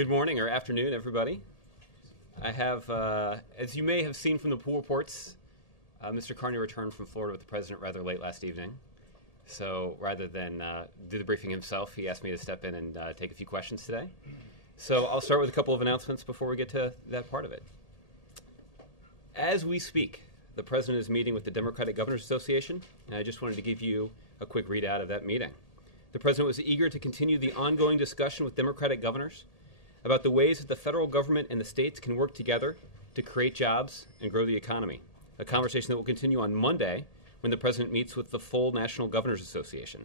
Good morning or afternoon, everybody. I have, as you may have seen from the pool reports, Mr. Carney returned from Florida with the president rather late last evening. So rather than do the briefing himself, he asked me to step in and take a few questions today. So I'll start with a couple of announcements before we get to that part of it. As we speak, the president is meeting with the Democratic Governors Association, and I just wanted to give you a quick readout of that meeting. The president was eager to continue the ongoing discussion with Democratic governors about the ways that the federal government and the states can work together to create jobs and grow the economy, a conversation that will continue on Monday when the president meets with the full National Governors Association.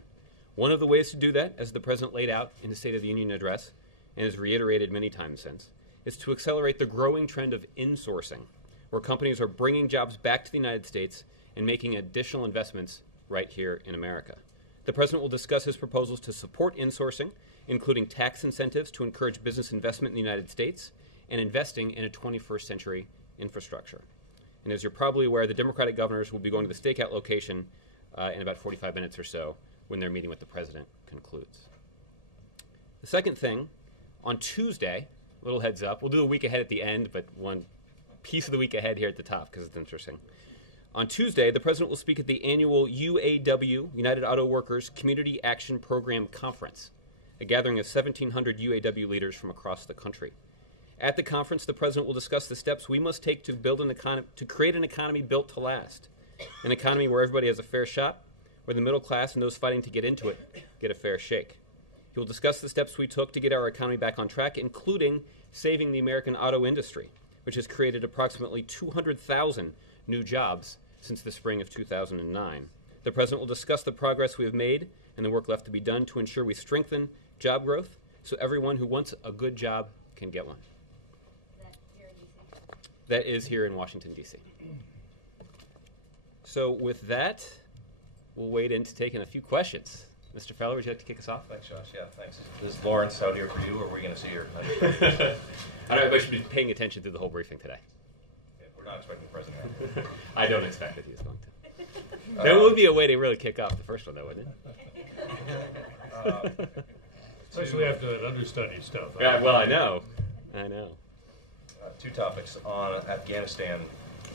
One of the ways to do that, as the president laid out in his State of the Union address and has reiterated many times since, is to accelerate the growing trend of insourcing, where companies are bringing jobs back to the United States and making additional investments right here in America. The president will discuss his proposals to support insourcing, including tax incentives to encourage business investment in the United States and investing in a 21st century infrastructure. And as you're probably aware, the Democratic governors will be going to the stakeout location in about 45 minutes or so when their meeting with the president concludes. The second thing, on Tuesday, a little heads up, we'll do the week ahead at the end, but one piece of the week ahead here at the top because it's interesting. On Tuesday, the president will speak at the annual UAW, United Auto Workers Community Action Program Conference, a gathering of 1,700 UAW leaders from across the country. At the conference, the president will discuss the steps we must take to build to create an economy built to last, an economy where everybody has a fair shot, where the middle class and those fighting to get into it get a fair shake. He will discuss the steps we took to get our economy back on track, including saving the American auto industry, which has created approximately 200,000 new jobs since the spring of 2009. The president will discuss the progress we have made and the work left to be done to ensure we strengthen job growth so everyone who wants a good job can get one. That is here in Washington, D.C. So with that, we'll wade into taking a few questions. Mr. Fowler, would you like to kick us off? Thanks, Josh. Yeah, thanks. Is Lawrence out here for you, or are we going to see your... I don't know if I should be paying attention through the whole briefing today. Yeah, we're not expecting the president. I don't expect that he is going to. That would be a way to really kick off the first one, though, wouldn't it? Especially after that understudy stuff. Yeah, well, I know. Two topics. On Afghanistan,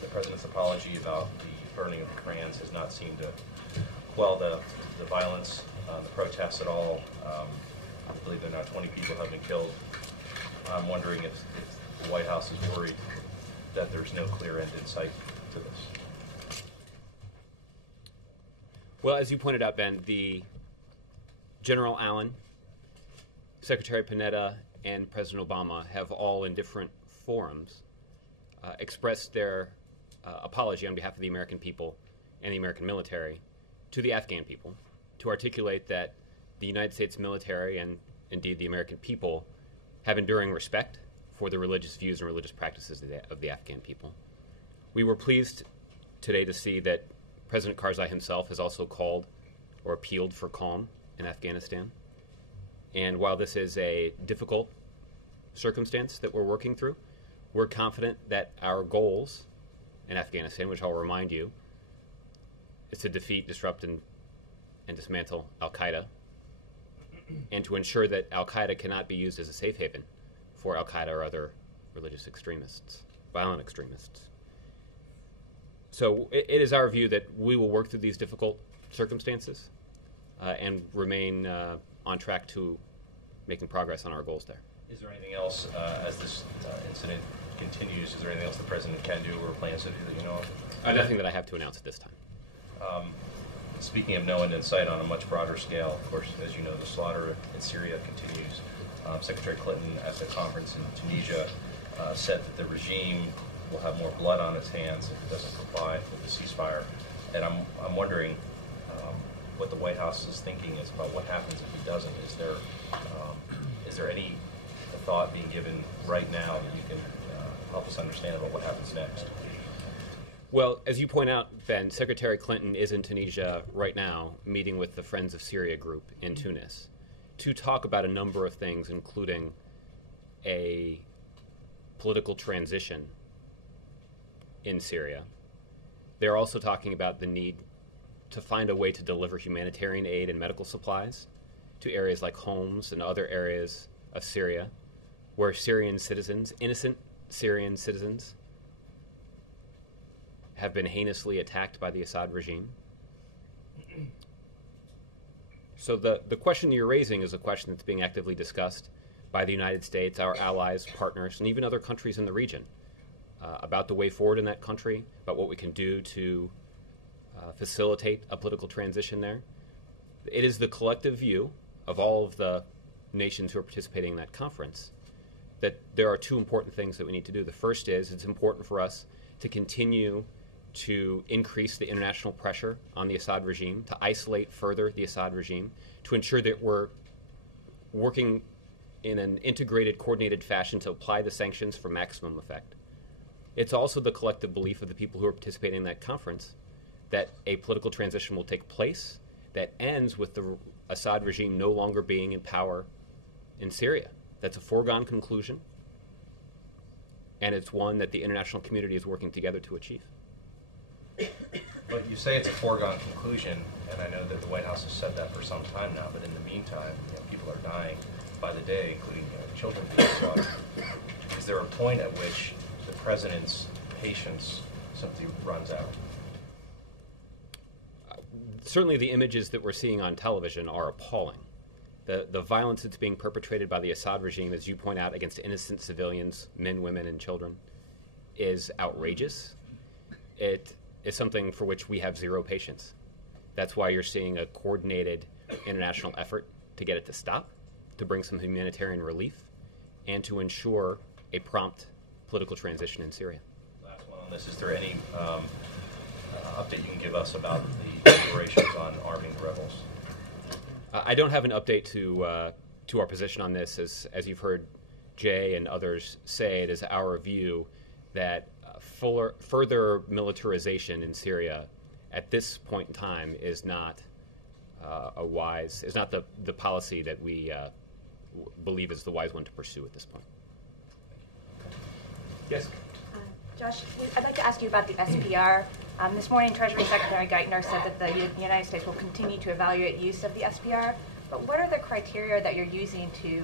the president's apology about the burning of the Korans has not seemed to quell the violence, the protests at all. I believe there are now 20 people have been killed. I'm wondering if the White House is worried that there's no clear end in sight to this. Well, as you pointed out, Ben, the General Allen, Secretary Panetta, and President Obama have all in different forums expressed their apology on behalf of the American people and the American military to the Afghan people to articulate that the United States military and indeed the American people have enduring respect for the religious views and religious practices of the Afghan people. We were pleased today to see that President Karzai himself has also called or appealed for calm in Afghanistan. And while this is a difficult circumstance that we're working through, we're confident that our goals in Afghanistan, which I'll remind you, is to defeat, disrupt, and dismantle al-Qaeda, and to ensure that al-Qaeda cannot be used as a safe haven for al-Qaeda or other religious extremists, violent extremists. So it is our view that we will work through these difficult circumstances and remain on track to making progress on our goals there. Is there anything else, as this incident continues, is there anything else the president can do or plans to do that you know of? Nothing that I have to announce at this time. Speaking of no end in sight on a much broader scale, of course, as you know, the slaughter in Syria continues. Secretary Clinton at the conference in Tunisia said that the regime will have more blood on its hands if it doesn't comply with the ceasefire. And I'm wondering what the White House is thinking is about what happens if he doesn't. Is there any thought being given right now that you can help us understand about what happens next? Well, as you point out, Ben, Secretary Clinton is in Tunisia right now, meeting with the Friends of Syria group in Tunis to talk about a number of things, including a political transition in Syria. They're also talking about the need to find a way to deliver humanitarian aid and medical supplies to areas like Homs and other areas of Syria where Syrian citizens, innocent Syrian citizens, have been heinously attacked by the Assad regime. So the question you're raising is a question that's being actively discussed by the United States, our allies, partners, and even other countries in the region about the way forward in that country, about what we can do to facilitate a political transition there. It is the collective view of all of the nations who are participating in that conference that there are two important things that we need to do. The first is it's important for us to continue to increase the international pressure on the Assad regime, to isolate further the Assad regime, to ensure that we're working in an integrated, coordinated fashion to apply the sanctions for maximum effect. It's also the collective belief of the people who are participating in that conference that a political transition will take place that ends with the Assad regime no longer being in power in Syria. That's a foregone conclusion, and it's one that the international community is working together to achieve. But you say it's a foregone conclusion, and I know that the White House has said that for some time now, but in the meantime, people are dying by the day, including children being slaughtered. Is there a point at which the president's patience simply runs out? Certainly the images that we're seeing on television are appalling. The violence that's being perpetrated by the Assad regime, as you point out, against innocent civilians, men, women, and children, is outrageous. It is something for which we have zero patience. That's why you're seeing a coordinated international effort to get it to stop, to bring some humanitarian relief, and to ensure a prompt political transition in Syria. Last one on this. Is there any update you can give us about the deliberations on arming the rebels? I don't have an update to our position on this. As you've heard Jay and others say, it is our view that further militarization in Syria at this point in time is not the policy that we believe is the wise one to pursue at this point. Yes? Josh, I'd like to ask you about the SPR. This morning, Treasury Secretary Geithner said that the United States will continue to evaluate use of the SPR. But what are the criteria that you're using to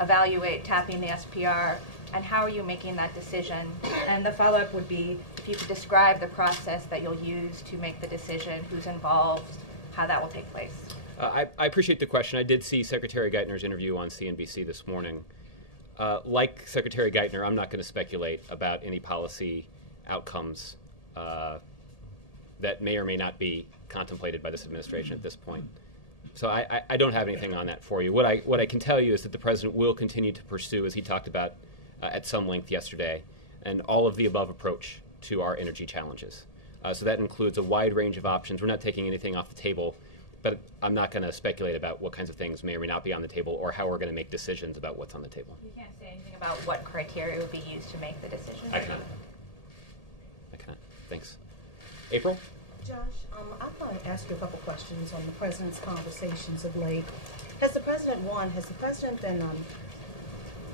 evaluate tapping the SPR, and how are you making that decision? And the follow-up would be if you could describe the process that you'll use to make the decision, who's involved, how that will take place. I appreciate the question. I did see Secretary Geithner's interview on CNBC this morning. Like Secretary Geithner, I'm not going to speculate about any policy outcomes that may or may not be contemplated by this administration at this point. So I don't have anything on that for you. What I can tell you is that the president will continue to pursue, as he talked about at some length yesterday, an all-of-the-above approach to our energy challenges. So that includes a wide range of options. We're not taking anything off the table, but I'm not going to speculate about what kinds of things may or may not be on the table or how we're going to make decisions about what's on the table. You can't say anything about what criteria would be used to make the decision? I cannot. Thanks. April? Josh, I'd like to ask you a couple questions on the president's conversations of late. Has the president been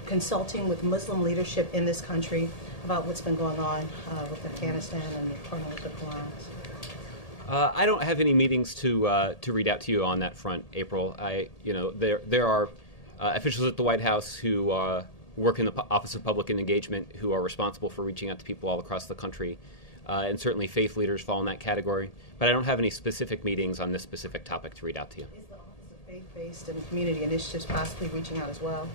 consulting with Muslim leadership in this country about what's been going on with Afghanistan and the Colonel of the Qurans? I don't have any meetings to read out to you on that front, April. There are officials at the White House who work in the Office of Public Engagement who are responsible for reaching out to people all across the country, and certainly faith leaders fall in that category. But I don't have any specific meetings on this specific topic to read out to you. Is the Office of Faith-Based and Community Initiatives possibly reaching out as well?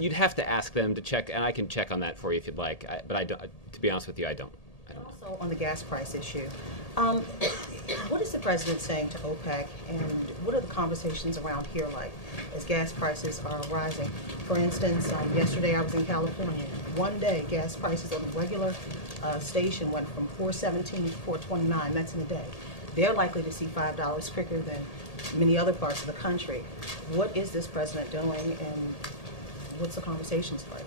You'd have to ask them to check, and I can check on that for you if you'd like. But I don't, to be honest with you, I don't. Also, on the gas price issue, what is the president saying to OPEC, and what are the conversations around here like as gas prices are rising? For instance, yesterday I was in California. One day, gas prices on a regular station went from $4.17 to $4.29. That's in a day. They're likely to see $5 quicker than many other parts of the country. What is this president doing, and what's the conversations like?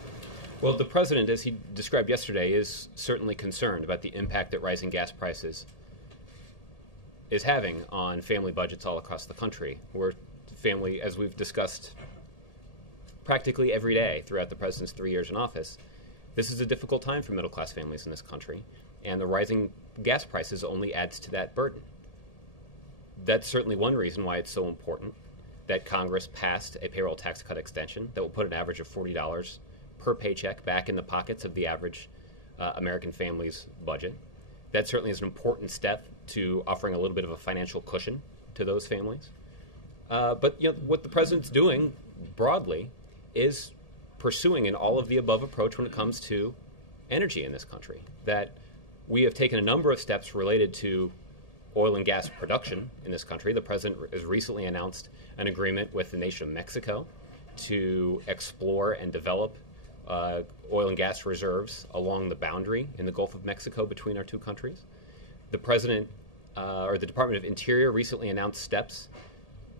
Well, the president, as he described yesterday, is certainly concerned about the impact that rising gas prices is having on family budgets all across the country. Where family, as we've discussed practically every day throughout the president's 3 years in office, this is a difficult time for middle-class families in this country, and the rising gas prices only adds to that burden. That's certainly one reason why it's so important that Congress passed a payroll tax cut extension that will put an average of $40 per paycheck back in the pockets of the average American family's budget. That certainly is an important step to offering a little bit of a financial cushion to those families. But what the president's doing broadly is pursuing an all-of-the-above approach when it comes to energy in this country. That we have taken a number of steps related to oil and gas production in this country. The president has recently announced an agreement with the nation of Mexico to explore and develop oil and gas reserves along the boundary in the Gulf of Mexico between our two countries. The president, or the Department of Interior, recently announced steps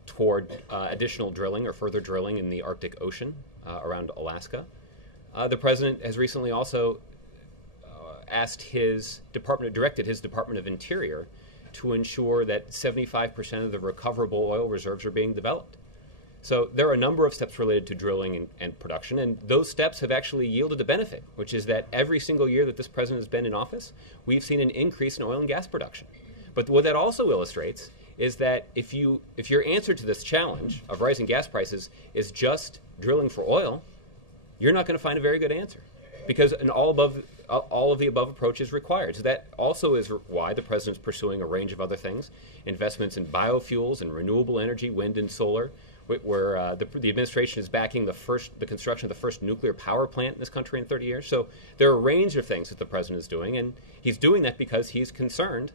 toward additional drilling or further drilling in the Arctic Ocean around Alaska. The president has recently also directed his Department of Interior to ensure that 75% of the recoverable oil reserves are being developed. So there are a number of steps related to drilling and production, and those steps have actually yielded a benefit, which is that every single year that this president has been in office, we've seen an increase in oil and gas production. But what that also illustrates is that if your answer to this challenge of rising gas prices is just drilling for oil, you're not going to find a very good answer, because an all of the above approach is required. So that also is why the president's pursuing a range of other things, investments in biofuels and renewable energy, wind and solar, where the administration is backing the construction of the first nuclear power plant in this country in 30 years. So there are a range of things that the president is doing, and he's doing that because he's concerned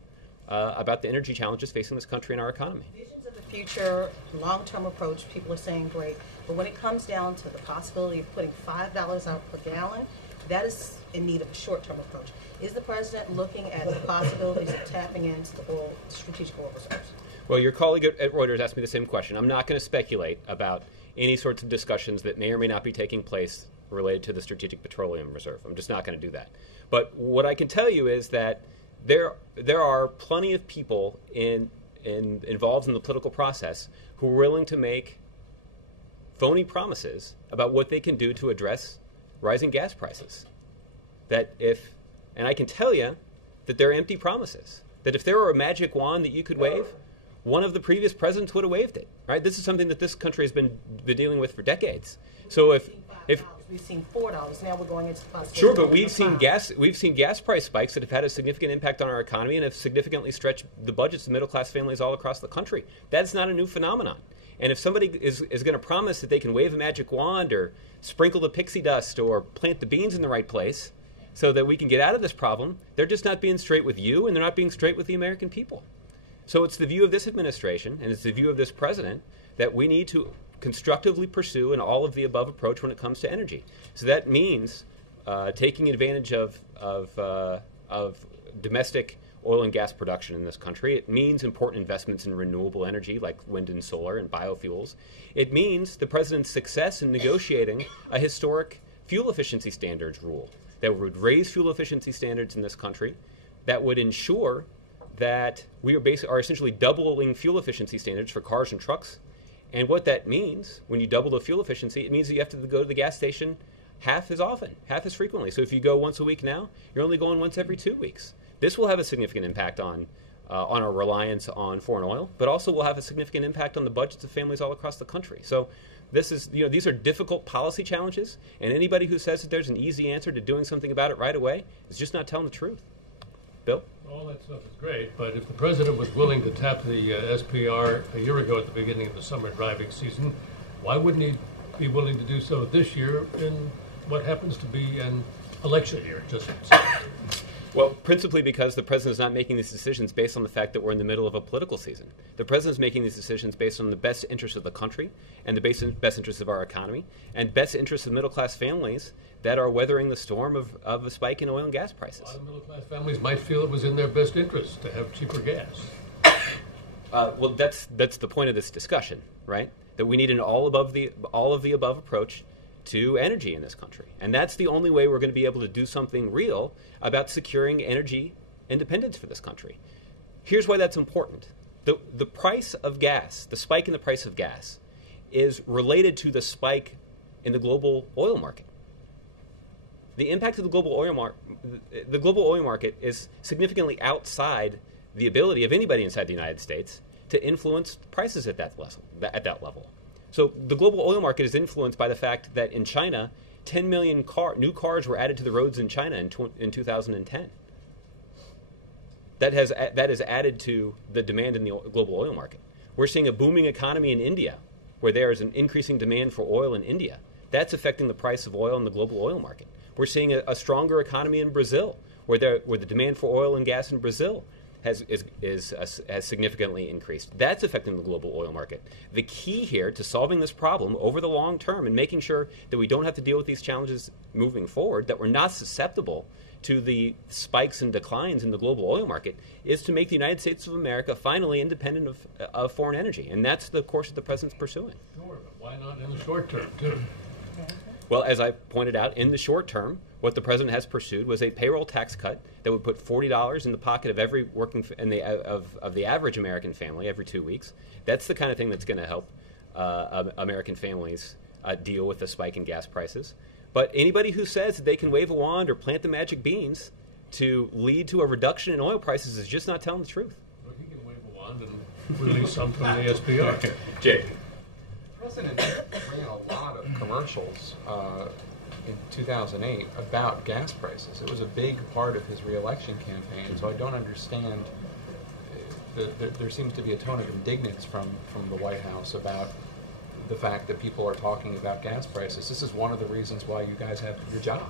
about the energy challenges facing this country and our economy. Visions of the future, long-term approach, people are saying great, but when it comes down to the possibility of putting $5 out per gallon, that is in need of a short-term approach. Is the president looking at the possibilities of tapping into the strategic oil reserves? Well, your colleague at Reuters asked me the same question. I'm not going to speculate about any sorts of discussions that may or may not be taking place related to the Strategic Petroleum Reserve. I'm just not going to do that. But what I can tell you is that there are plenty of people involved in the political process who are willing to make phony promises about what they can do to address rising gas prices. And I can tell you that they're empty promises. That if there were a magic wand that you could wave, one of the previous presidents would have waved it. Right? This is something that this country has been dealing with for decades. So if we've seen $4, now we're going into the possibility. Sure, but we've seen gas price spikes that have had a significant impact on our economy and have significantly stretched the budgets of middle-class families all across the country. That's not a new phenomenon. And if somebody is going to promise that they can wave a magic wand or sprinkle the pixie dust or plant the beans in the right place so that we can get out of this problem, they're just not being straight with you, and they're not being straight with the American people. So it's the view of this administration, and it's the view of this president, that we need to constructively pursue an all-of-the-above approach when it comes to energy. So that means taking advantage of domestic oil and gas production in this country. It means important investments in renewable energy like wind and solar and biofuels. It means the president's success in negotiating a historic fuel efficiency standards rule that would raise fuel efficiency standards in this country, that would ensure that we are essentially doubling fuel efficiency standards for cars and trucks. And what that means, when you double the fuel efficiency, it means that you have to go to the gas station half as often, half as frequently. So if you go once a week now, you're only going once every 2 weeks. This will have a significant impact on our reliance on foreign oil, but also will have a significant impact on the budgets of families all across the country. So these are difficult policy challenges, and anybody who says that there's an easy answer to doing something about it right away is just not telling the truth. Bill? All that stuff is great, but if the president was willing to tap the SPR a year ago at the beginning of the summer driving season, why wouldn't he be willing to do so this year in what happens to be an election year? Well, principally because the president is not making these decisions based on the fact that we're in the middle of a political season. The president is making these decisions based on the best interests of the country and the best interests of our economy and best interests of middle-class families that are weathering the storm of a spike in oil and gas prices. A lot of middle-class families might feel it was in their best interest to have cheaper gas. Well, that's the point of this discussion, right? That we need an all of the above approach to energy in this country. And that's the only way we're going to be able to do something real about securing energy independence for this country. Here's why that's important. The price of gas, the spike in the price of gas, is related to the spike in the global oil market. The impact of the global oil market is significantly outside the ability of anybody inside the United States to influence prices at that level. So the global oil market is influenced by the fact that in China, 10 million new cars were added to the roads in China in 2010. That has added to the demand in the global oil market. We're seeing a booming economy in India, where there is an increasing demand for oil in India. That's affecting the price of oil in the global oil market. We're seeing a stronger economy in Brazil, where the demand for oil and gas in Brazil has significantly increased. That's affecting the global oil market. The key here to solving this problem over the long term and making sure that we don't have to deal with these challenges moving forward, that we're not susceptible to the spikes and declines in the global oil market, is to make the United States of America finally independent of foreign energy. And that's the course that the president's pursuing. Sure, but why not in the short term, too? Well, as I pointed out, in the short term, what the president has pursued was a payroll tax cut that would put $40 in the pocket of every of the average American family every 2 weeks. That's the kind of thing that's going to help American families deal with the spike in gas prices. But anybody who says that they can wave a wand or plant the magic beans to lead to a reduction in oil prices is just not telling the truth. Well, he can wave a wand and release some from the SPR. Jake. The president ran a lot of commercials in 2008 about gas prices. It was a big part of his re-election campaign, so I don't understand. There seems to be a tone of indignance from the White House about the fact that people are talking about gas prices. This is one of the reasons why you guys have your jobs.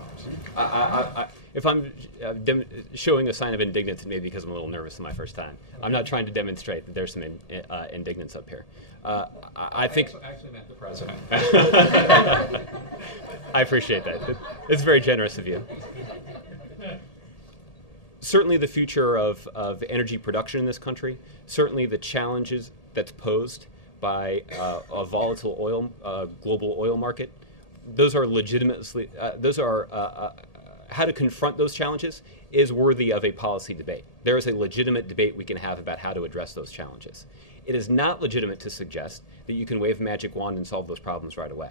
If I'm showing a sign of indignance, it may be because I'm a little nervous in my first time. I'm not trying to demonstrate that there's some indignance up here. I think actually meant the president. I appreciate that. It's very generous of you. Certainly the future of energy production in this country, certainly the challenges that's posed by a volatile global oil market, those are legitimately, how to confront those challenges is worthy of a policy debate. There is a legitimate debate we can have about how to address those challenges. It is not legitimate to suggest that you can wave a magic wand and solve those problems right away.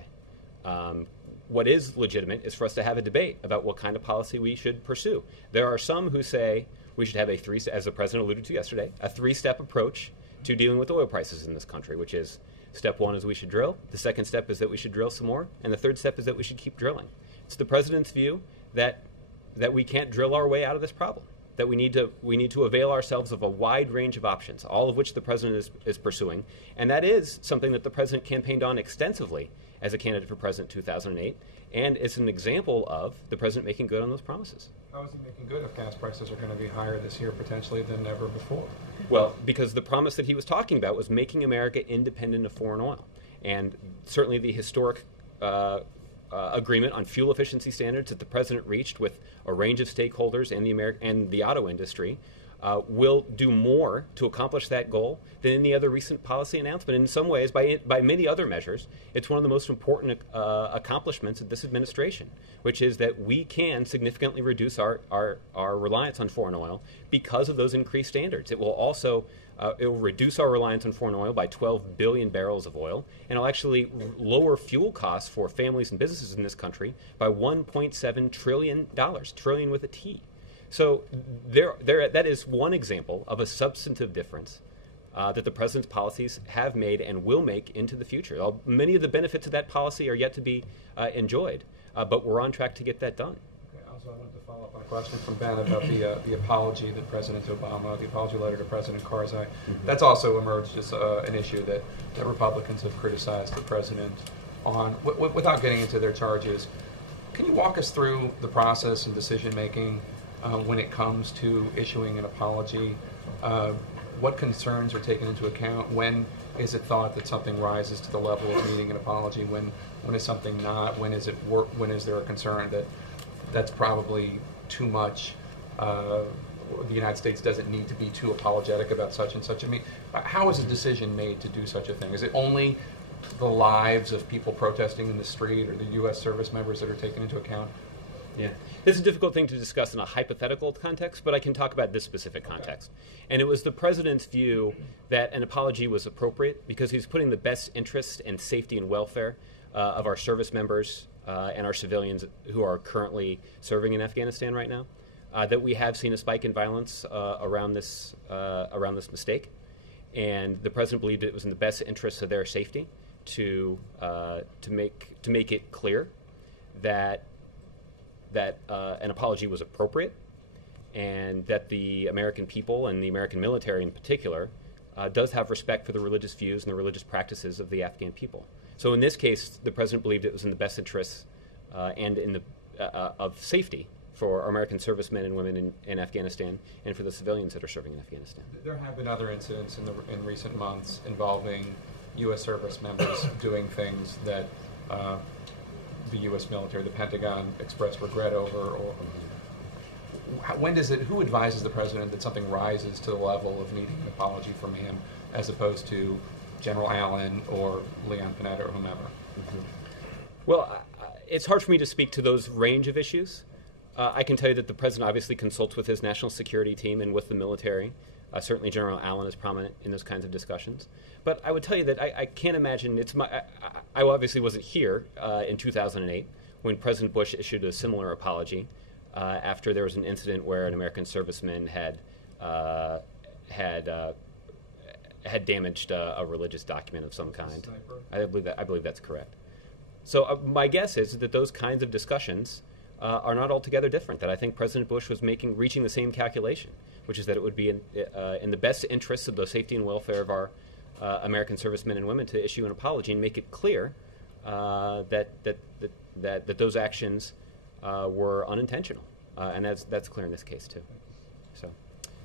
What is legitimate is for us to have a debate about what kind of policy we should pursue. There are some who say we should have as the president alluded to yesterday, a three-step approach to dealing with oil prices in this country, which is step one is we should drill, the second step is that we should drill some more, and the third step is that we should keep drilling. It's the president's view that we can't drill our way out of this problem, that we need to avail ourselves of a wide range of options, all of which the president is pursuing, and that is something that the president campaigned on extensively as a candidate for president in 2008, and it's an example of the president making good on those promises. How is he making good if gas prices are going to be higher this year potentially than ever before? Well, because the promise that he was talking about was making America independent of foreign oil. And certainly the historic agreement on fuel efficiency standards that the president reached with a range of stakeholders and the auto industry will do more to accomplish that goal than any other recent policy announcement. In some ways, by many other measures, it's one of the most important accomplishments of this administration, which is that we can significantly reduce our reliance on foreign oil because of those increased standards. It will also it will reduce our reliance on foreign oil by 12 billion barrels of oil, and it'll actually lower fuel costs for families and businesses in this country by $1.7 trillion, trillion with a T. So that is one example of a substantive difference that the president's policies have made and will make into the future. Many of the benefits of that policy are yet to be enjoyed, but we're on track to get that done. Okay. Also, I wanted to follow up on a question from Ben about the apology that President Obama, the apology letter to President Karzai. That's also emerged as an issue that Republicans have criticized the president on. Without getting into their charges, can you walk us through the process and decision-making when it comes to issuing an apology? What concerns are taken into account? When is it thought that something rises to the level of needing an apology? When is something not? When is there a concern that that's probably too much? The United States doesn't need to be too apologetic about such and such. I mean, how is a decision made to do such a thing? Is it only the lives of people protesting in the street or the U.S. service members that are taken into account? Yeah. It's a difficult thing to discuss in a hypothetical context, but I can talk about this specific context. And it was the president's view that an apology was appropriate because he's putting the best interest and safety and welfare of our service members and our civilians who are currently serving in Afghanistan right now. That we have seen a spike in violence around this mistake, and the president believed it was in the best interest of their safety to make it clear that an apology was appropriate, and that the American people and the American military in particular does have respect for the religious views and the religious practices of the Afghan people. So in this case, the president believed it was in the best interests and in the of safety for our American servicemen and women in Afghanistan and for the civilians that are serving in Afghanistan. There have been other incidents in recent months involving U.S. service members doing things that the U.S. military, the Pentagon, expressed regret over. Or who advises the president that something rises to the level of needing an apology from him, as opposed to General Allen or Leon Panetta or whomever? Mm-hmm. Well, it's hard for me to speak to those range of issues. I can tell you that the president obviously consults with his national security team and with the military. Certainly General Allen is prominent in those kinds of discussions. But I would tell you that I can't imagine, I obviously wasn't here in 2008 when President Bush issued a similar apology after there was an incident where an American serviceman had damaged a religious document of some kind. I believe that's correct. So my guess is that those kinds of discussions are not altogether different, that I think President Bush was reaching the same calculation, which is that it would be in the best interests of the safety and welfare of our American servicemen and women to issue an apology and make it clear that those actions were unintentional. And that's clear in this case, too. So,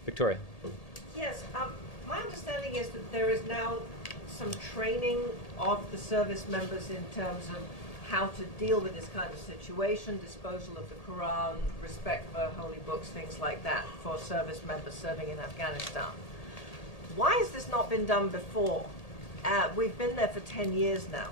Victoria. Yes, my understanding is that there is now some training of the service members in terms of how to deal with this kind of situation, disposal of the Quran, respect for holy books, things like that, for service members serving in Afghanistan. Why has this not been done before? We've been there for 10 years now,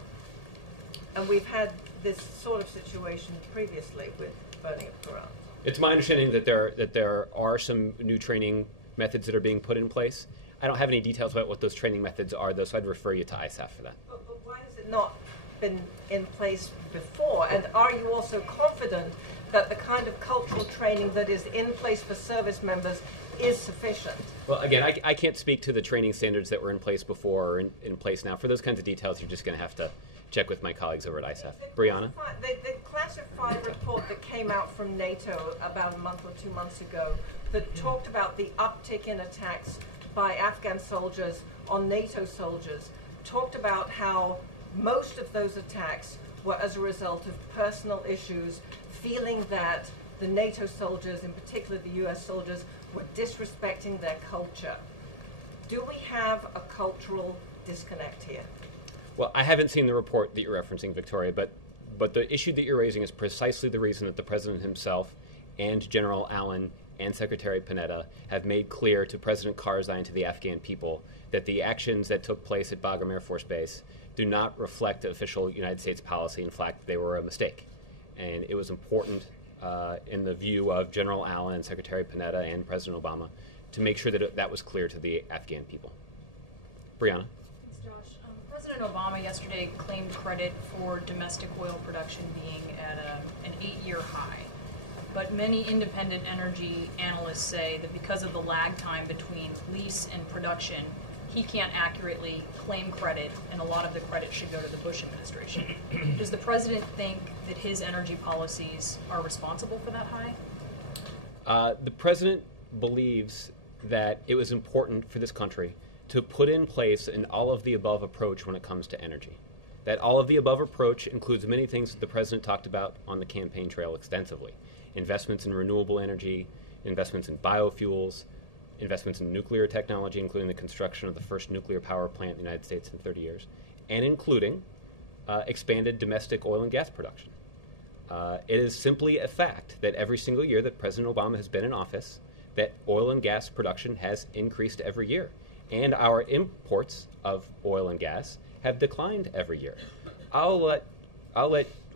and we've had this sort of situation previously with burning of Qurans. It's my understanding that there are some new training methods that are being put in place. I don't have any details about what those training methods are, though, so I'd refer you to ISAF for that. But why has it not been in place before? And are you also confident that the kind of cultural training that is in place for service members is sufficient? Well, again, I can't speak to the training standards that were in place before or in place now. For those kinds of details, you're just going to have to check with my colleagues over at ISAF. Brianna? The classified report that came out from NATO about a month or 2 months ago that talked about the uptick in attacks by Afghan soldiers on NATO soldiers, talked about how most of those attacks were as a result of personal issues, feeling that the NATO soldiers, in particular the US soldiers, were disrespecting their culture. Do we have a cultural disconnect here? Well, I haven't seen the report that you're referencing, Victoria, but the issue that you're raising is precisely the reason that the President himself and General Allen and Secretary Panetta have made clear to President Karzai and to the Afghan people that the actions that took place at Bagram Air Force Base do not reflect official United States policy. In fact, they were a mistake. And it was important in the view of General Allen and Secretary Panetta and President Obama to make sure that that was clear to the Afghan people. Brianna? Thanks, Josh. President Obama yesterday claimed credit for domestic oil production being at an 8-year high. But many independent energy analysts say that because of the lag time between lease and production, he can't accurately claim credit, and a lot of the credit should go to the Bush administration. Does the president think that his energy policies are responsible for that high? The president believes that it was important for this country to put in place an all-of-the-above approach when it comes to energy. That all-of-the-above approach includes many things that the president talked about on the campaign trail extensively. Investments in renewable energy, investments in biofuels, investments in nuclear technology, including the construction of the first nuclear power plant in the United States in 30 years, and including expanded domestic oil and gas production. It is simply a fact that every single year that President Obama has been in office, that oil and gas production has increased every year. And our imports of oil and gas have declined every year. I'll let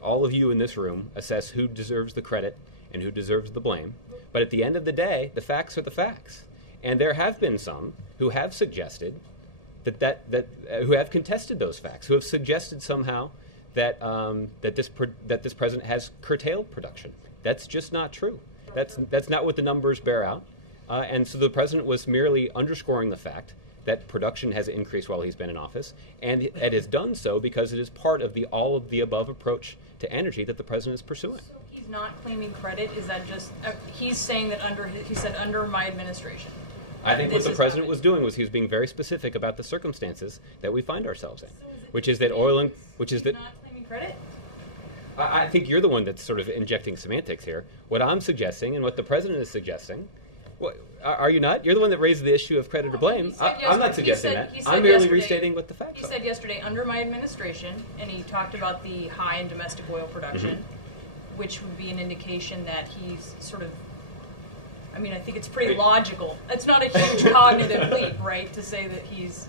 all of you in this room assess who deserves the credit and who deserves the blame. But at the end of the day, the facts are the facts. And there have been some who have suggested who have contested those facts, who have suggested somehow that this president has curtailed production. That's just not true. That's not what the numbers bear out. And so the president was merely underscoring the fact that production has increased while he's been in office, and it has done so because it is part of the all-of-the-above approach to energy that the president is pursuing. So he's not claiming credit? Is that just, he's saying that he said under my administration? I think what This the is president happening. was doing was he was being very specific about the circumstances that we find ourselves in, which is that oil and, which is that, He's not claiming credit? I think you're the one that's sort of injecting semantics here. What I'm suggesting and what the president is suggesting, are you not? You're the one that raised the issue of credit or blame. I'm not suggesting that. I'm merely restating what the facts He are. said yesterday, under my administration, and he talked about the high in domestic oil production, which would be an indication that he's sort of, I mean, I think it's pretty logical. It's not a huge cognitive leap, right, to say that he's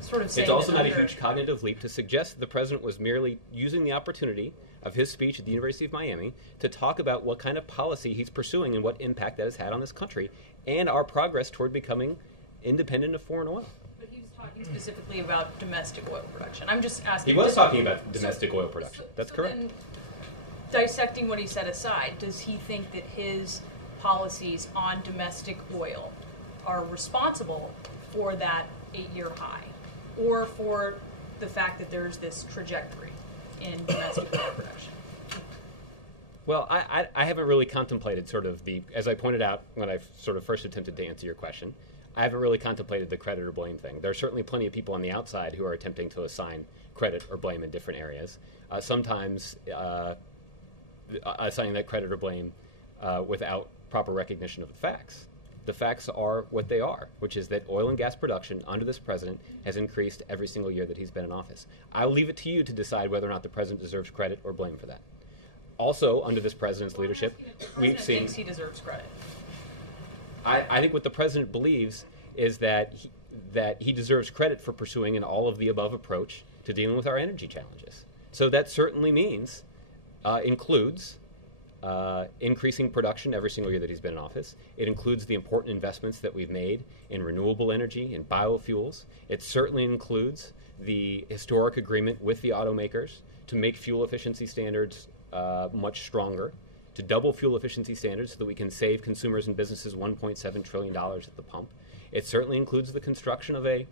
sort of saying It's also that not a under- huge cognitive leap to suggest that the president was merely using the opportunity of his speech at the University of Miami to talk about what kind of policy he's pursuing and what impact that has had on this country and our progress toward becoming independent of foreign oil. But he was talking specifically about domestic oil production. I'm just asking. He was talking about domestic oil production. That's correct. Then, dissecting what he said aside, does he think that his policies on domestic oil are responsible for that 8-year high, or for the fact that there's this trajectory in domestic oil production? Well, I haven't really contemplated sort of as I pointed out when I sort of first attempted to answer your question, I haven't really contemplated the credit or blame thing. There are certainly plenty of people on the outside who are attempting to assign credit or blame in different areas. Sometimes assigning that credit or blame without proper recognition of the facts. The facts are what they are, which is that oil and gas production under this president has increased every single year that he's been in office. I'll leave it to you to decide whether or not the president deserves credit or blame for that. Also, under this president's leadership, we've seen... thinks he deserves credit. I think what the president believes is that he deserves credit for pursuing an all-of-the-above approach to dealing with our energy challenges. So that certainly means, includes increasing production every single year that he's been in office. It includes the important investments that we've made in renewable energy and biofuels. It certainly includes the historic agreement with the automakers to make fuel efficiency standards much stronger, to double fuel efficiency standards so that we can save consumers and businesses $1.7 trillion at the pump. It certainly includes the construction of a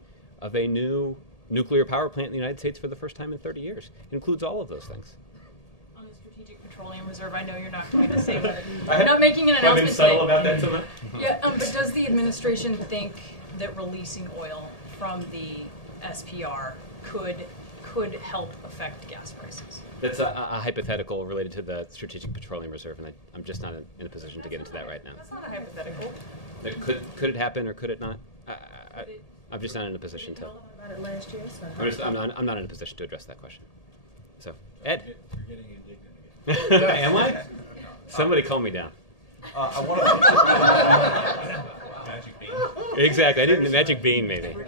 new nuclear power plant in the United States for the first time in 30 years. It includes all of those things. On the Strategic Petroleum Reserve, I know you're not going to say that. You're not making an announcement I've been subtle today. about that so much. Yeah, but does the administration think that releasing oil from the SPR could help affect gas prices? That's a hypothetical related to the Strategic Petroleum Reserve, and I'm just not in a position to get into that right now. That's not a hypothetical. Could it happen or could it not? I'm just not in a position to. About it last year, so. I'm not in a position to address that question. So, Ed, You're getting indignant again. am I? Somebody calm me down. I want to magic bean. Exactly. I need the magic bean, maybe. Again,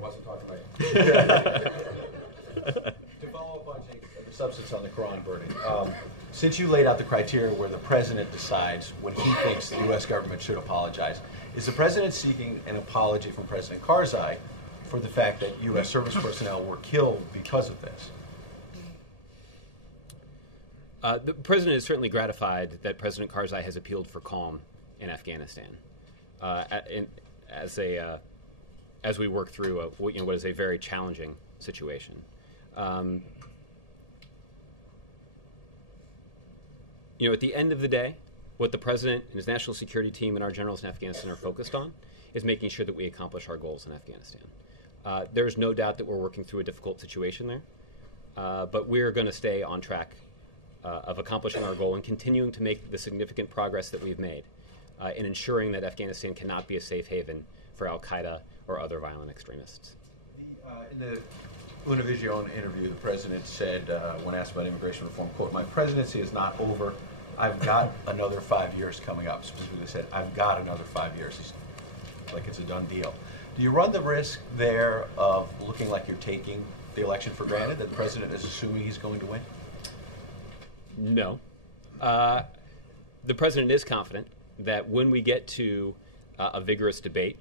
wasn't talking about you. To follow up on the substance on the Quran burning, since you laid out the criteria where the president decides when he thinks the U.S. government should apologize, is the president seeking an apology from President Karzai for the fact that U.S. service personnel were killed because of this? The president is certainly gratified that President Karzai has appealed for calm in Afghanistan, as we work through what is a very challenging situation. At the end of the day, what the president and his national security team and our generals in Afghanistan are focused on is making sure that we accomplish our goals in Afghanistan. There's no doubt that we're working through a difficult situation there, but we're going to stay on track of accomplishing our goal and continuing to make the significant progress that we've made in ensuring that Afghanistan cannot be a safe haven for al-Qaeda or other violent extremists. In the Univision interview, the president said, when asked about immigration reform, quote, "My presidency is not over. I've got another 5 years coming up." Specifically said, "I've got another 5 years." He's like it's a done deal. Do you run the risk there of looking like you're taking the election for granted, that the president is assuming he's going to win? No. The president is confident that when we get to a vigorous debate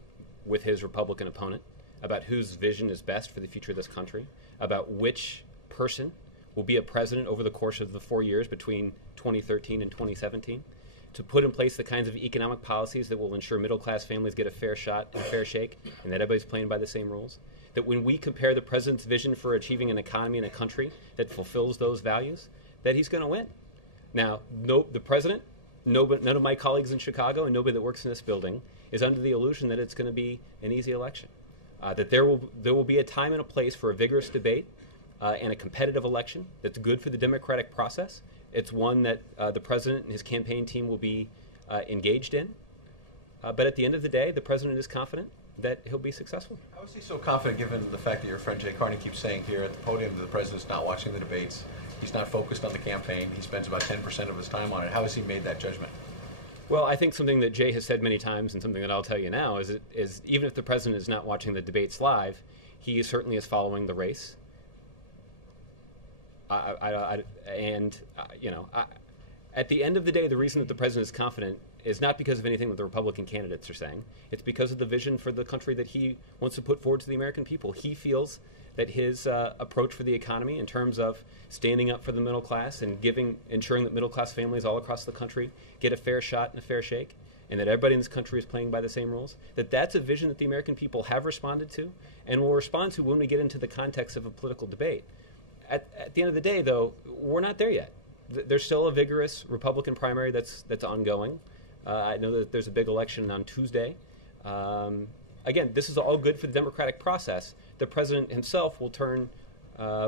with his Republican opponent about whose vision is best for the future of this country, about which person will be a president over the course of the 4 years between 2013 and 2017, to put in place the kinds of economic policies that will ensure middle-class families get a fair shot and a fair shake, and that everybody's playing by the same rules. That when we compare the president's vision for achieving an economy in a country that fulfills those values, that he's going to win. Now, the president, none of my colleagues in Chicago and nobody that works in this building is under the illusion that it's going to be an easy election. That there will be a time and a place for a vigorous debate and a competitive election that's good for the democratic process. It's one that the president and his campaign team will be engaged in. But at the end of the day, the president is confident that he'll be successful. How is he so confident given the fact that your friend Jay Carney keeps saying here at the podium that the president's not watching the debates, he's not focused on the campaign, he spends about 10% of his time on it. How has he made that judgment? Well, I think something that Jay has said many times and something that I'll tell you now is even if the president is not watching the debates live, he certainly is following the race. At the end of the day, the reason that the president is confident is not because of anything that the Republican candidates are saying. It's because of the vision for the country that he wants to put forward to the American people. He feels that his approach for the economy in terms of standing up for the middle class and ensuring that middle-class families all across the country get a fair shot and a fair shake, and that everybody in this country is playing by the same rules, that's a vision that the American people have responded to and will respond to when we get into the context of a political debate. At the end of the day, though, we're not there yet. There's still a vigorous Republican primary that's ongoing. I know that there's a big election on Tuesday. Again, this is all good for the democratic process. The president himself will turn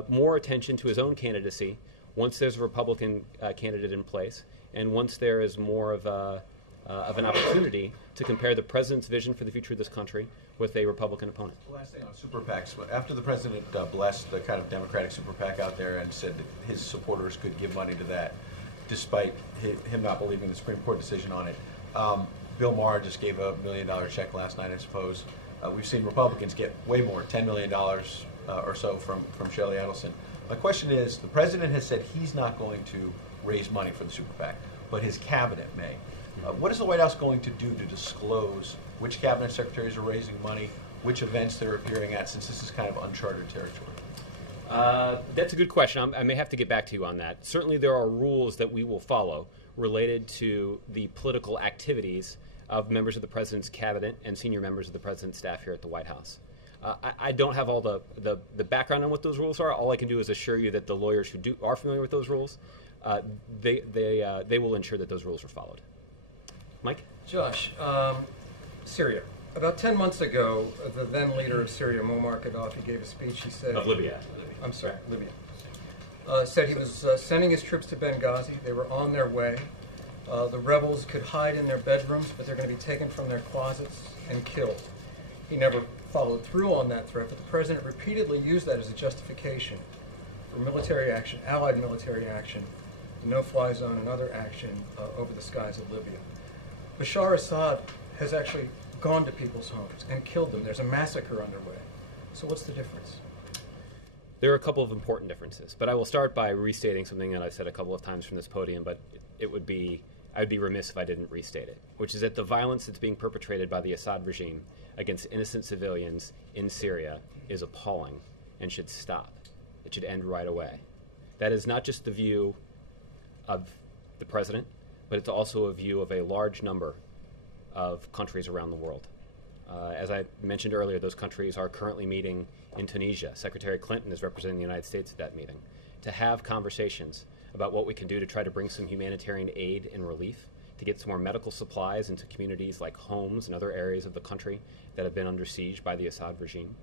more attention to his own candidacy once there's a Republican candidate in place and once there is more of an opportunity to compare the president's vision for the future of this country with a Republican opponent. Last thing on super PACs. After the president blessed the kind of Democratic super PAC out there and said that his supporters could give money to that, despite him not believing the Supreme Court decision on it, Bill Maher just gave a $1 million check last night, I suppose. We've seen Republicans get way more, $10 million or so from Shelley Adelson. My question is, the president has said he's not going to raise money for the super PAC, but his cabinet may. What is the White House going to do to disclose which cabinet secretaries are raising money, which events they're appearing at, since this is kind of uncharted territory? That's a good question. I may have to get back to you on that. Certainly there are rules that we will follow related to the political activities of members of the president's cabinet and senior members of the president's staff here at the White House. I don't have all the background on what those rules are. All I can do is assure you that the lawyers who are familiar with those rules, they will ensure that those rules are followed. Mike? Josh, Syria. About 10 months ago, the then leader of Syria, Muammar Gaddafi, gave a speech. He said... Of Libya. I'm sorry, Libya. Said he was sending his troops to Benghazi. They were on their way. The rebels could hide in their bedrooms, but they're going to be taken from their closets and killed. He never followed through on that threat, but the president repeatedly used that as a justification for military action, allied military action, the no-fly zone, and other action over the skies of Libya. Bashar Assad has actually gone to people's homes and killed them. There's a massacre underway. So what's the difference? There are a couple of important differences, but I will start by restating something that I've said a couple of times from this podium, but I'd be remiss if I didn't restate it, which is that the violence that's being perpetrated by the Assad regime against innocent civilians in Syria is appalling and should stop. It should end right away. That is not just the view of the president, but it's also a view of a large number of countries around the world. As I mentioned earlier, those countries are currently meeting in Tunisia. Secretary Clinton is representing the United States at that meeting to have conversations about what we can do to try to bring some humanitarian aid and relief, to get some more medical supplies into communities like Homs and other areas of the country that have been under siege by the Assad regime.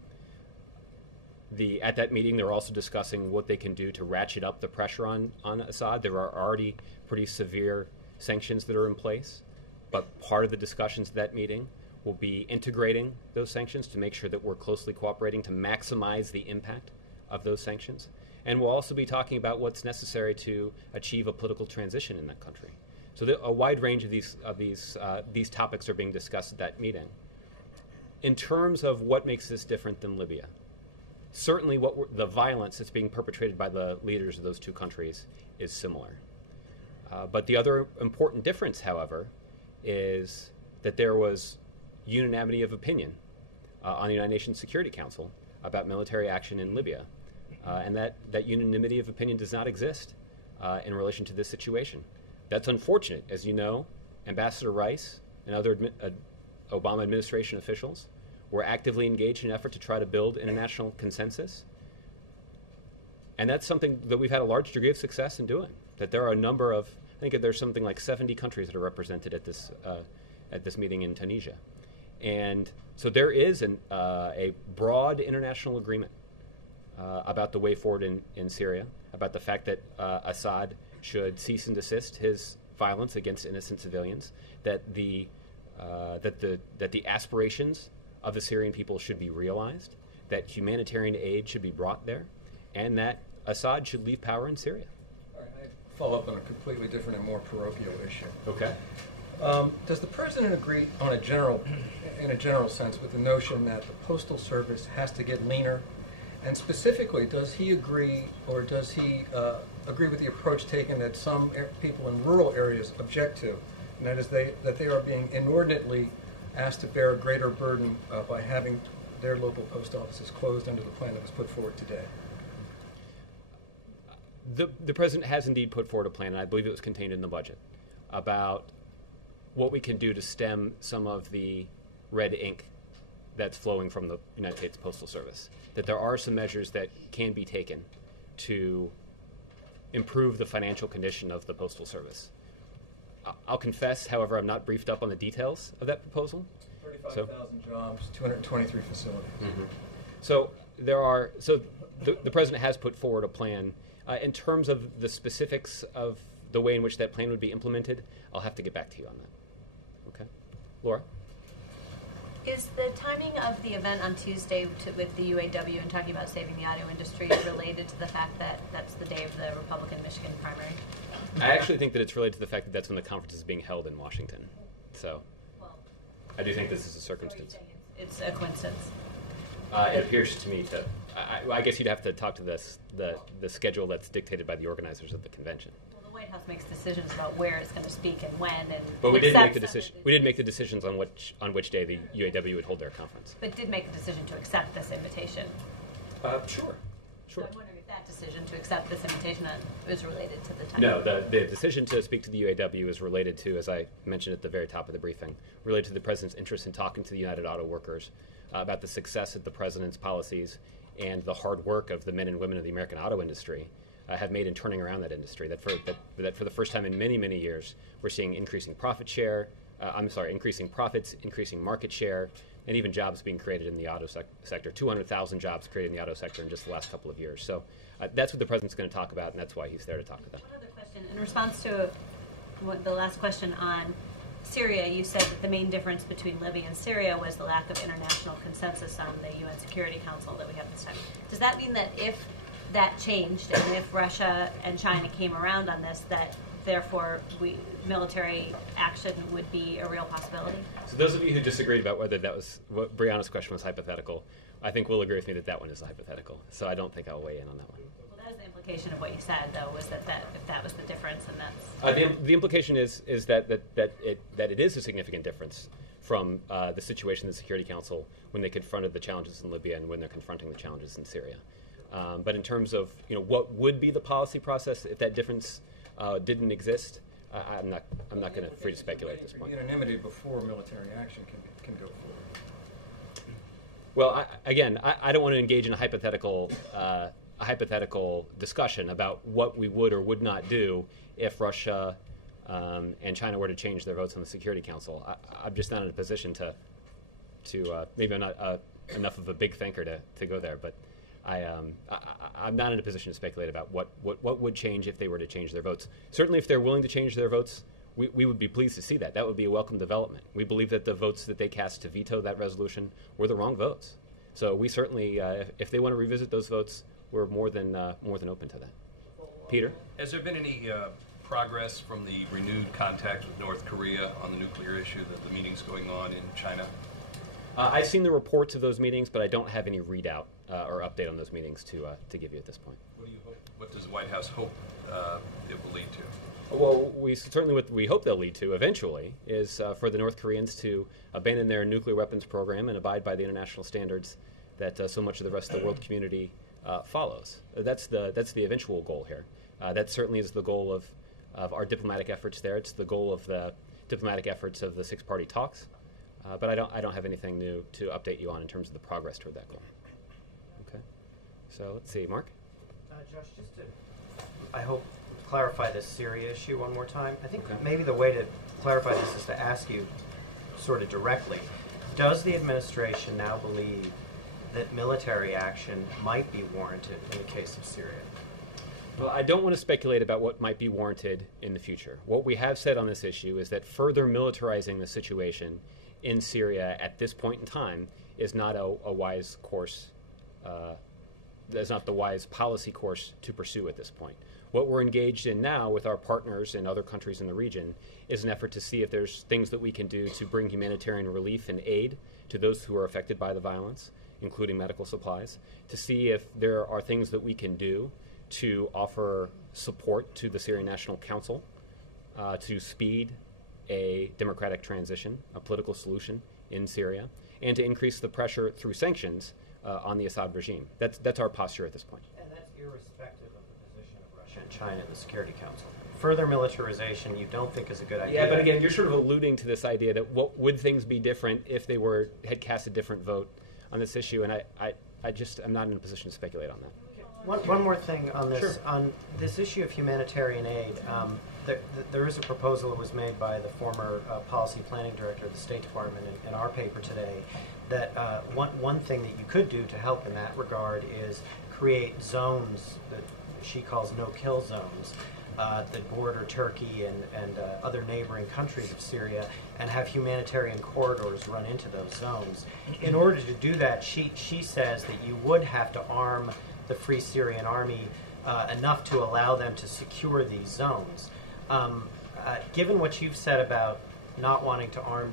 At that meeting, they're also discussing what they can do to ratchet up the pressure on Assad. There are already pretty severe sanctions that are in place, but part of the discussions at that meeting will be integrating those sanctions to make sure that we're closely cooperating to maximize the impact of those sanctions. And we'll also be talking about what's necessary to achieve a political transition in that country. So a wide range of these topics are being discussed at that meeting. In terms of what makes this different than Libya, certainly the violence that's being perpetrated by the leaders of those two countries is similar. But the other important difference, however, is that there was unanimity of opinion on the United Nations Security Council about military action in Libya, and that unanimity of opinion does not exist in relation to this situation. That's unfortunate. As you know, Ambassador Rice and other Obama administration officials were actively engaged in an effort to try to build international consensus. And that's something that we've had a large degree of success in doing. That there are a number of, I think there's something like 70 countries that are represented at this meeting in Tunisia. And so there is a broad international agreement about the way forward in Syria, about the fact that Assad should cease and desist his violence against innocent civilians, that the aspirations of the Syrian people should be realized, that humanitarian aid should be brought there, and that Assad should leave power in Syria. All right, I follow up on a completely different and more parochial issue. Okay. Does the president agree in a general sense with the notion that the Postal Service has to get leaner? And specifically, does he agree, or does he agree with the approach taken that some people in rural areas object to, and that is that they are being inordinately asked to bear a greater burden by having their local post offices closed under the plan that was put forward today? The president has indeed put forward a plan, and I believe it was contained in the budget, about what we can do to stem some of the red ink that's flowing from the United States Postal Service. That there are some measures that can be taken to improve the financial condition of the Postal Service. I'll confess, however, I'm not briefed up on the details of that proposal. 35,000 jobs, 223 facilities. Mm-hmm. So the president has put forward a plan. In terms of the specifics of the way in which that plan would be implemented, I'll have to get back to you on that. Okay, Laura? Is the timing of the event on Tuesday with the UAW and talking about saving the auto industry related to the fact that that's the day of the Republican Michigan primary? I actually think that it's related to the fact that that's when the conference is being held in Washington. So I do think this is a circumstance. It's a coincidence. It appears to me to. I guess you'd have to talk to the schedule that's dictated by the organizers of the convention. Well, the White House makes decisions about where it's going to speak and when, and but we did make the decision. We did make the decisions on which day the UAW would hold their conference. But did make the decision to accept this invitation. Sure. So I'm wondering if that decision to accept this invitation is related to the timing. No, the decision to speak to the UAW is related to, as I mentioned at the very top of the briefing, related to the president's interest in talking to the United Auto Workers about the success of the president's policies and the hard work of the men and women of the American auto industry have made in turning around that industry. That for the first time in many, many years, we're seeing increasing increasing profits, increasing market share, and even jobs being created in the auto sector. 200,000 jobs created in the auto sector in just the last couple of years. So that's what the president's going to talk about, and that's why he's there to talk to them. One other question. In response to the last question on Syria, you said that the main difference between Libya and Syria was the lack of international consensus on the UN Security Council that we have this time. Does that mean that if that changed and if Russia and China came around on this, that therefore military action would be a real possibility? So those of you who disagreed about whether that was, what Brianna's question was hypothetical, I think will agree with me that one is a hypothetical. So I don't think I'll weigh in on that one. Well, that is the implication of what you said, though, was that if that was the difference, and that's... The implication is that it is a significant difference from the situation in the Security Council when they confronted the challenges in Libya and when they're confronting the challenges in Syria. But in terms of what would be the policy process if that difference didn't exist, I'm not going to free to speculate at this point. Unanimity before military action can go forward. Well, I don't want to engage in a hypothetical discussion about what we would or would not do if Russia and China were to change their votes on the Security Council. I'm just not in a position to maybe I'm not enough of a big thinker to go there, but I'm not in a position to speculate about what would change if they were to change their votes. Certainly, if they're willing to change their votes, we would be pleased to see that. That would be a welcome development. We believe that the votes that they cast to veto that resolution were the wrong votes. So we certainly, if they want to revisit those votes, we're more than open to that. Peter? Has there been any progress from the renewed contact with North Korea on the nuclear issue, the meetings going on in China? I've seen the reports of those meetings, but I don't have any readout or update on those meetings to give you at this point. What do you hope? What does the White House hope it will lead to? Well, what we hope they'll lead to eventually is for the North Koreans to abandon their nuclear weapons program and abide by the international standards that so much of the rest of the world community follows. That's the eventual goal here. That certainly is the goal of our diplomatic efforts there. It's the goal of the diplomatic efforts of the six-party talks. But I don't have anything new to update you on in terms of the progress toward that goal. Okay. So let's see, Mark. Josh, just to, I hope, clarify this Syria issue one more time. I think Okay. maybe the way to clarify this is to ask you sort of directly, does the administration now believe that military action might be warranted in the case of Syria? Well, I don't want to speculate about what might be warranted in the future. What we have said on this issue is that further militarizing the situation in Syria at this point in time is not a wise course. That's not the wise policy course to pursue at this point. What we're engaged in now with our partners and other countries in the region is an effort to see if there's things that we can do to bring humanitarian relief and aid to those who are affected by the violence, including medical supplies, to see if there are things that we can do to offer support to the Syrian National Council to speed a democratic transition, a political solution in Syria, and to increase the pressure through sanctions on the Assad regime. That's our posture at this point. And that's irrespective of the position of Russia and China in the Security Council. Further militarization you don't think is a good idea? Yeah, but again, you're sort of alluding to this idea that what would things be different if they had cast a different vote on this issue, and I'm not in a position to speculate on that. One more thing on this. Sure. On this issue of humanitarian aid, there is a proposal that was made by the former policy planning director of the State Department in our paper today that one thing that you could do to help in that regard is create zones that she calls no-kill zones that border Turkey and other neighboring countries of Syria and have humanitarian corridors run into those zones. In order to do that, she says that you would have to arm the Free Syrian Army enough to allow them to secure these zones. Given what you've said about not wanting to arm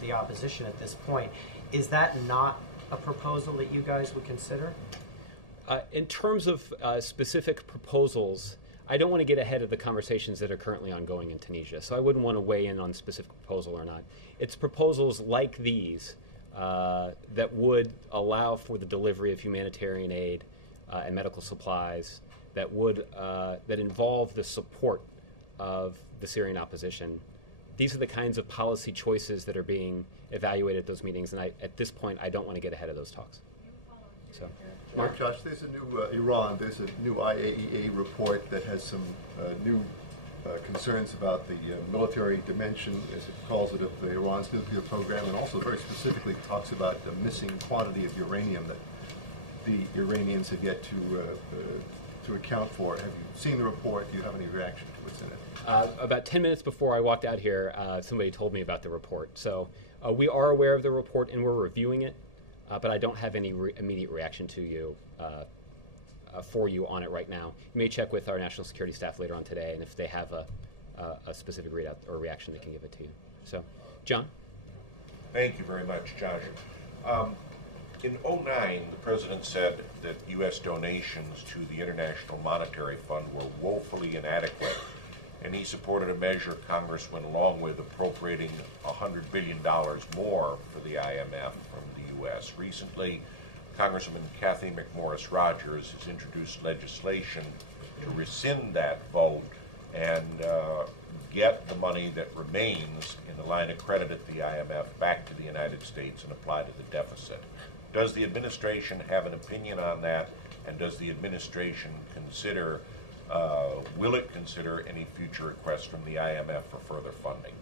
the opposition at this point, is that not a proposal that you guys would consider? In terms of specific proposals, I don't want to get ahead of the conversations that are currently ongoing in Tunisia, so I wouldn't want to weigh in on a specific proposal or not. It's proposals like these that would allow for the delivery of humanitarian aid and medical supplies that involve the support of the Syrian opposition. These are the kinds of policy choices that are being evaluated at those meetings, and at this point, I don't want to get ahead of those talks. So, Mark, Josh, there's a new Iran. There's a new IAEA report that has some new concerns about the military dimension, as it calls it, of Iran's nuclear program, and also very specifically talks about the missing quantity of uranium that the Iranians have yet to account for. Have you seen the report? Do you have any reaction to what's in it? About 10 minutes before I walked out here, somebody told me about the report. So we are aware of the report and we're reviewing it, but I don't have any immediate reaction to you for you on it right now. You may check with our national security staff later on today, and if they have a specific readout or reaction, they can give it to you. So, John? Thank you very much, Josh. In 2009, the President said that U.S. donations to the International Monetary Fund were woefully inadequate, and he supported a measure Congress went along with, appropriating $100 billion more for the IMF from the U.S. Recently, Congresswoman Kathy McMorris Rogers has introduced legislation to rescind that vote and get the money that remains in the line of credit at the IMF back to the United States and apply to the deficit. Does the administration have an opinion on that, and does the administration consider, will it consider any future requests from the IMF for further funding?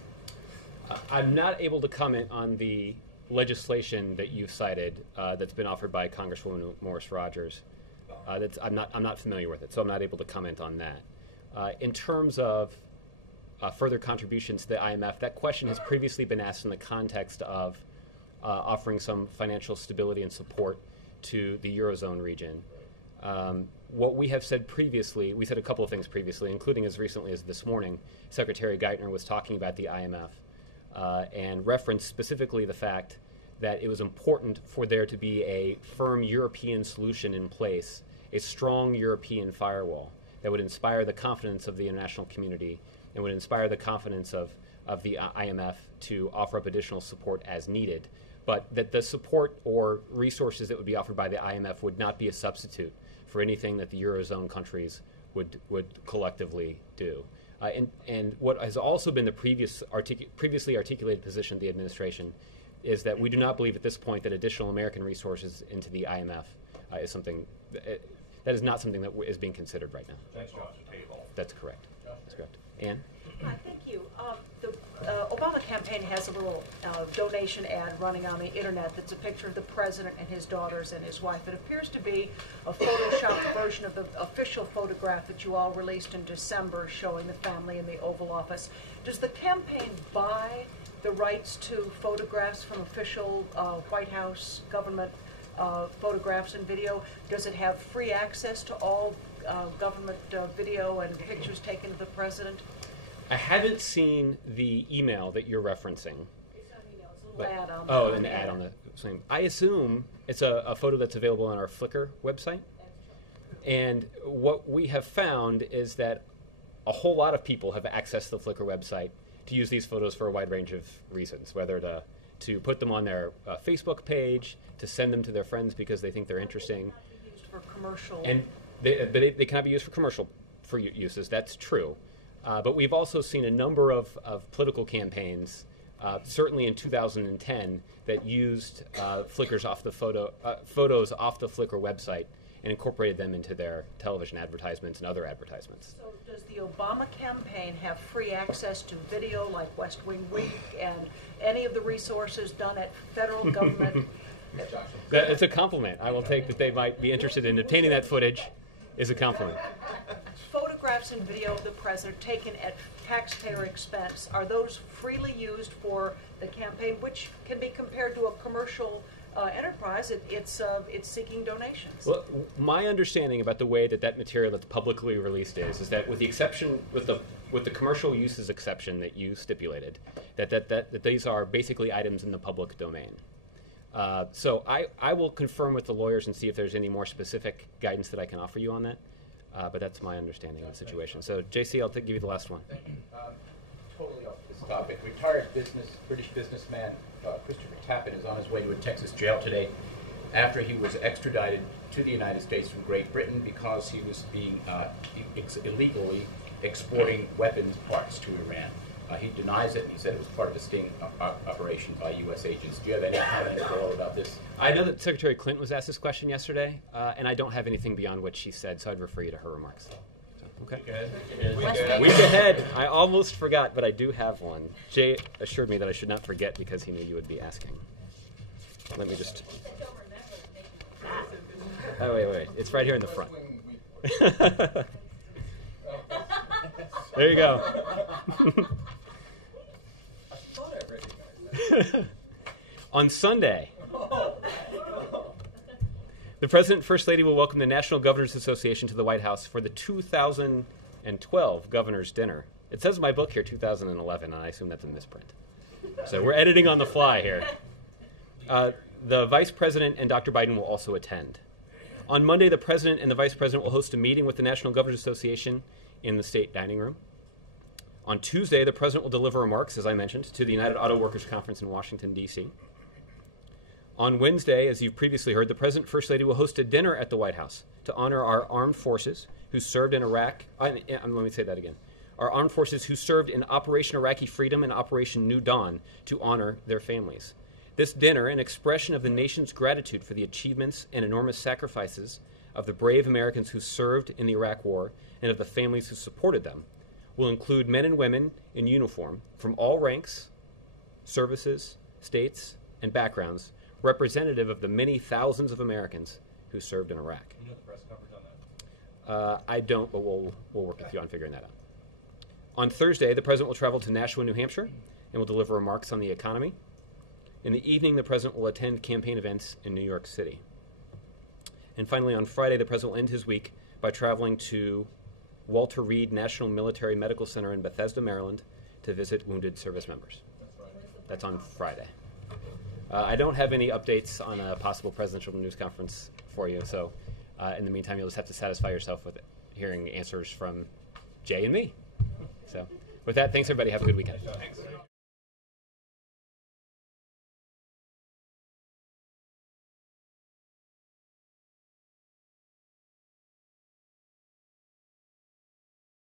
I'm not able to comment on the legislation that you've cited that's been offered by Congresswoman Morris Rogers. I'm not familiar with it, so I'm not able to comment on that. In terms of further contributions to the IMF, that question has previously been asked in the context of offering some financial stability and support to the Eurozone region. What we have said previously, we said a couple of things previously, including as recently as this morning, Secretary Geithner was talking about the IMF and referenced specifically the fact that it was important for there to be a firm European solution in place, a strong European firewall that would inspire the confidence of the international community and would inspire the confidence of the IMF to offer up additional support as needed, but that the support or resources that would be offered by the IMF would not be a substitute for anything that the Eurozone countries would collectively do. And what has also been the previously articulated position of the administration is that we do not believe at this point that additional American resources into the IMF is something that is not something that is being considered right now. That's off the table. That's correct. That's correct. Ann? Hi, thank you. The Obama campaign has a little donation ad running on the internet that's a picture of the president and his daughters and his wife. It appears to be a photoshopped version of the official photograph that you all released in December showing the family in the Oval Office. Does the campaign buy the rights to photographs from official White House government photographs and video? Does it have free access to all government video and pictures taken of the president? I haven't seen the email that you're referencing. It's not an email, it's a little ad on an ad on the same. I assume it's a photo that's available on our Flickr website. And what we have found is that a whole lot of people have accessed the Flickr website to use these photos for a wide range of reasons, whether to put them on their Facebook page, to send them to their friends because they think they're interesting. Used for commercial. And they cannot be used for commercial uses. That's true. But we've also seen a number of political campaigns, certainly in 2010, that used Flickr's photos off the Flickr website and incorporated them into their television advertisements and other advertisements. So does the Obama campaign have free access to video like West Wing Week and any of the resources done at federal government? It's a compliment. I will take that they might be interested in obtaining that footage is a compliment. Photographs and video of the president taken at taxpayer expense, are those freely used for the campaign, which can be compared to a commercial enterprise? It's seeking donations. Well, my understanding about the way that material that's publicly released is that with the exception, with the commercial uses exception that you stipulated, that these are basically items in the public domain. So I will confirm with the lawyers and see if there's any more specific guidance that I can offer you on that. But that's my understanding of the situation. So, JC, I'll give you the last one. Totally off this topic. Retired British businessman Christopher Tappan is on his way to a Texas jail today after he was extradited to the United States from Great Britain because he was being illegally exporting weapons parts to Iran. He denies it, and he said it was part of a sting operation by U.S. agents. Do you have any comment at all about this? I know that Secretary Clinton was asked this question yesterday, and I don't have anything beyond what she said, so I'd refer you to her remarks. So, okay. Week ahead. I almost forgot, but I do have one. Jay assured me that I should not forget because he knew you would be asking. Let me just... Oh, wait. It's right here in the front. There you go. On Sunday, the President and First Lady will welcome the National Governors Association to the White House for the 2012 Governors Dinner. It says in my book here 2011, and I assume that's a misprint. So we're editing on the fly here. The Vice President and Dr. Biden will also attend. On Monday, the President and the Vice President will host a meeting with the National Governors Association in the State Dining Room. On Tuesday, the President will deliver remarks, as I mentioned, to the United Auto Workers Conference in Washington, D.C. On Wednesday, as you've previously heard, the President and First Lady will host a dinner at the White House to honor our armed forces who served in Iraq. Let me say that again. Our armed forces who served in Operation Iraqi Freedom and Operation New Dawn to honor their families. This dinner, an expression of the nation's gratitude for the achievements and enormous sacrifices of the brave Americans who served in the Iraq War and of the families who supported them, will include men and women in uniform from all ranks, services, states, and backgrounds, representative of the many thousands of Americans who served in Iraq. You know the press coverage on that? I don't, but we'll work with you on figuring that out. On Thursday, the President will travel to Nashua, New Hampshire, and will deliver remarks on the economy. In the evening, the President will attend campaign events in New York City. And finally, on Friday, the President will end his week by traveling to Walter Reed National Military Medical Center in Bethesda, Maryland, to visit wounded service members. That's on Friday. I don't have any updates on a possible presidential news conference for you, so in the meantime, you'll just have to satisfy yourself with hearing answers from Jay and me. So with that, thanks everybody. Have a good weekend. Thanks.